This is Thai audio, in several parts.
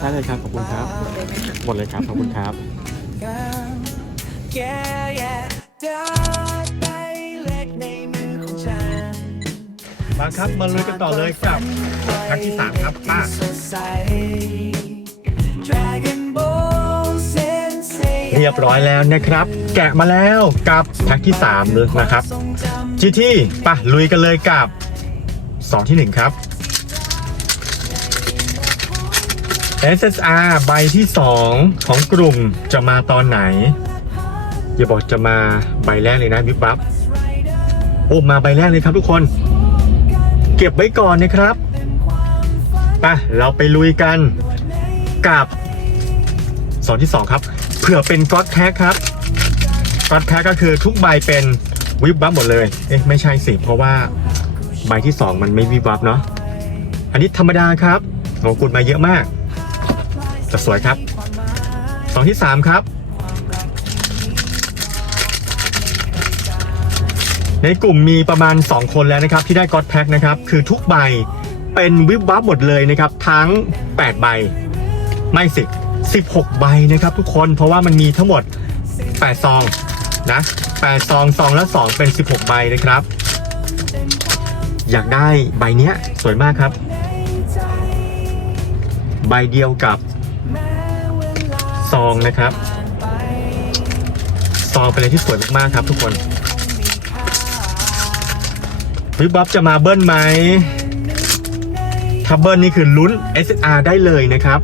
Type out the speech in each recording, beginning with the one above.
ใช่เลยครับขอบคุณครับ หมดเลยครับขอบคุณครับ Yeah, yeah ได้ใบเล็กในมือของฉันมาครับมาลุยกันต่อเลยกับครั้งที่3ครับป้า Dragon Ball Sensei เรียบร้อยแล้วนะครับ แกะมาแล้วกับแพ็กที่3เลยนะครับจีที่ปะลุยกันเลยกับ 2 ที่ 1 ครับ SSR ใบที่ 2 ของกลุ่มจะมาตอนไหน อย่าบอกจะมาใบแรกเลยนะบิ๊กบัฟโอ้มาใบแรกเลยครับทุกคน เก็บไว้ก่อนนะครับไปเราไปลุยกันกับสองที่สองครับ เผื่อเป็นก๊อตแท็กครับก๊อตแท็กก็คือทุกใบเป็นวิบวับหมดเลย เอ๊ะไม่ใช่สิ เพราะว่าใบที่สองมันไม่วิบวับเนาะ อันนี้ธรรมดาครับของกุลมาเยอะมาก แต่สวยครับสองที่สามครับ ในกลุ่มมีประมาณ 2 คนแล้วนะครับ ที่ได้ก๊อตแพ็กนะครับ คือทุกใบเป็นวิบวับหมดเลยนะครับ ทั้ง 8 ใบ ไม่สิ16 ใบนะครับทุกคนเพราะว่ามันมีทั้งหมด 8 ซองนะ8ซองซองละ2เป็น 16 ใบนะครับ อยากได้ใบเนี้ยสวยมากครับ ใบเดียวกับ ซองนะครับ ซองเป็นอะไรที่สวยมากๆครับ ทุกคนวิบบ๊อบจะมาเบิ้ลไหมถ้าเบิ้ลนี่คือลุ้น S R ได้เลยนะครับ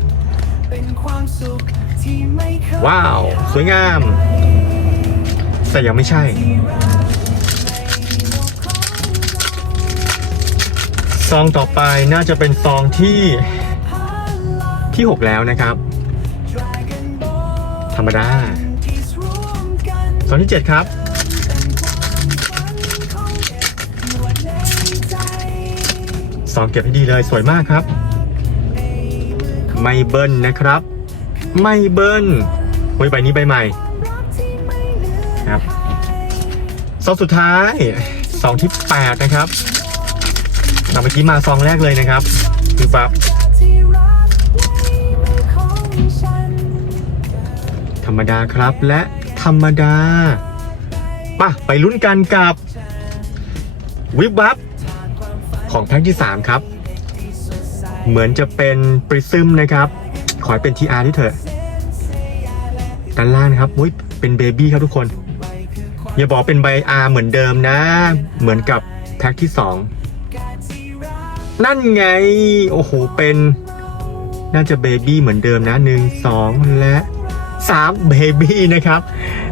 ว้าว สวยงาม แต่ยังไม่ใช่ ซองต่อไปน่าจะเป็นซองที่ที่ 6 แล้วนะครับ รมดาที่รวมกันซอที่ 7 ครับหมดในใจซองเก็บให้ดีเลยสวยมากครับ ไม่เบิ้ลนะครับ ไม่เบิ้ลโอ้ยใบนี้ใบใหม่ครับซองสุดท้ายซองที่ 8 นะครับเราเมื่อกี้มาซองแรกเลยนะครับคือปั๊บ ธรรมดาครับและธรรมดาป่ะไปลุ้นกันกับวิบวับของแพ็กที่ 3 ครับ เหมือนจะเป็นปริซึมนะครับ ขอให้เป็น TR ที่เถอะด้านล่างนะครับอุ้ยเป็นเบบี้ครับทุกคน อย่าบอกเป็นใบ R เหมือนเดิมนะ เหมือนกับแพ็กที่ 2 นั่นไง โอ้โห เป็นน่าจะเบบี้เหมือนเดิมนะหนึ่งสองและ สามเบบี้นะครับ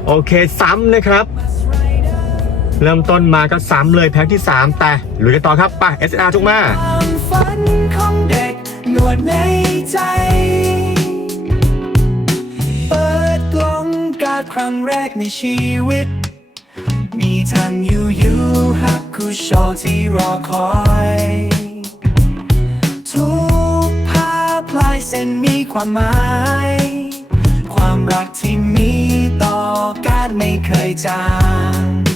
โอเคซ้ำนะครับ เริ่มต้นมาก็ซ้ำเลยแพ็กที่ 3 แต่ลุยกันต่อครับไป SR ทุกมาความฝันของเด็กนวดในใจ เปิดกล่องการ์ดครั้งแรกในชีวิต มีทั้งยูยูฮักคุโชที่รอคอยทุกภาพลายเส้นมีความหมาย รักที่มีต่อการไม่เคยจาง